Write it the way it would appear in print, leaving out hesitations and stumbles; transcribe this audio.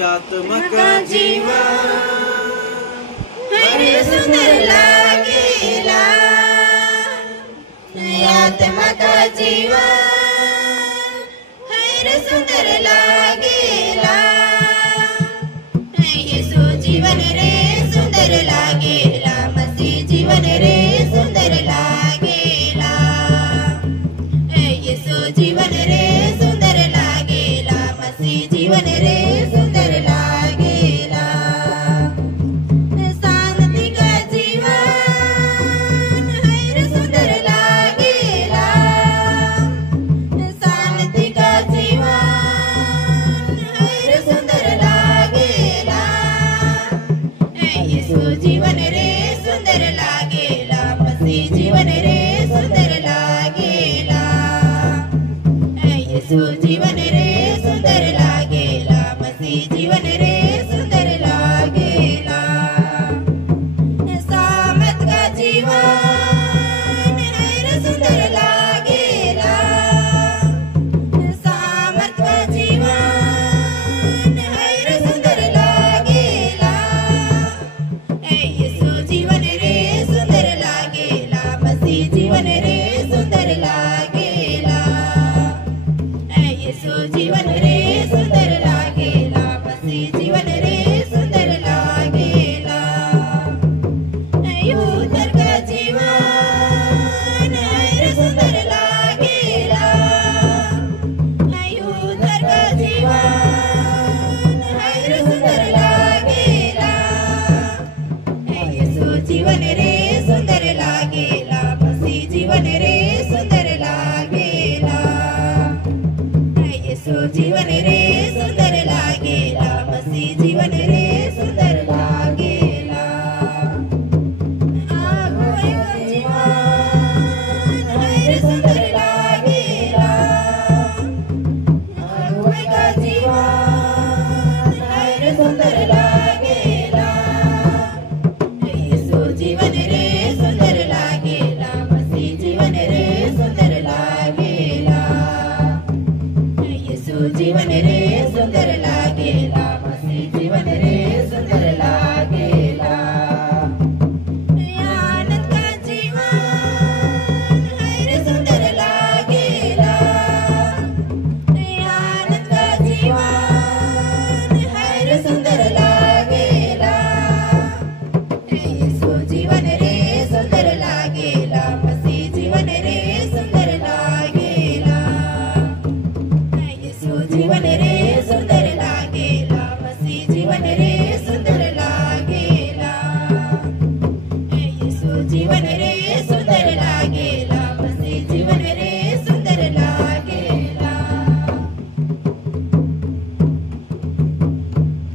आत्मक जीवन हरे सुंदर लागेला आत्मक जीवन हरे सुंदर लागेला येशू जीवन रे सुंदर लागेला मसीह जीवन रे सुंदर लागेला येशू जीवन रे सुंदर लागेला मसीह जीवन रे सुंदर लागेला शांति का जीवन हरे सुंदर लागेला शांति का जीवन हरे सुंदर लागेला येशू जीवन रे सुंदर लागेला मसीह जीवन रे सुंदर लागेला येशू जीवन रे सुंदर लागेला मसीह जीवन रे सुंदर लागेला सामत का जीवन हरे सुंदर लागेला सामत का जीवन हरे सुंदर लागेला येशू जीवन रे सुंदर लागेला मसीह जीवन रे सुंदर लागेला येशू जीवन रे सुंदर लागेला मसीह जीवन रे सुंदर लागेला उधर का जीवन हरे सुंदर लागेला उधर का जीवन हरे सुंदर लागेला येशू जीवन रे सुंदर लागेला मसीह जीवन रे सुंदर लागेला येशू जीवन रे सुंदर लागेला मसीह जीवन रे सुंदर लागेला आगोय का जीवन हरे सुंदर लागेला आगोय का जीवन हरे सुंदर लागेला येशू जीवन रे सुंदर लागेला मसीह जीवन रे सुंदर लागेला येशू जीवन रे सुंदर लागेला मसीह जीवन रे सुंदर लागेला आनंद का जीवन हरे सुंदर लागेला आनंद का जीवन हरे सुंदर लागेला येशू जीवन रे सुंदर लागेला मसीह जीवन रे सुंदर लागेला येशू जीवन रे सुंदर लागेला मसीह जीवन रे सुंदर लागेला येशू जीवन रे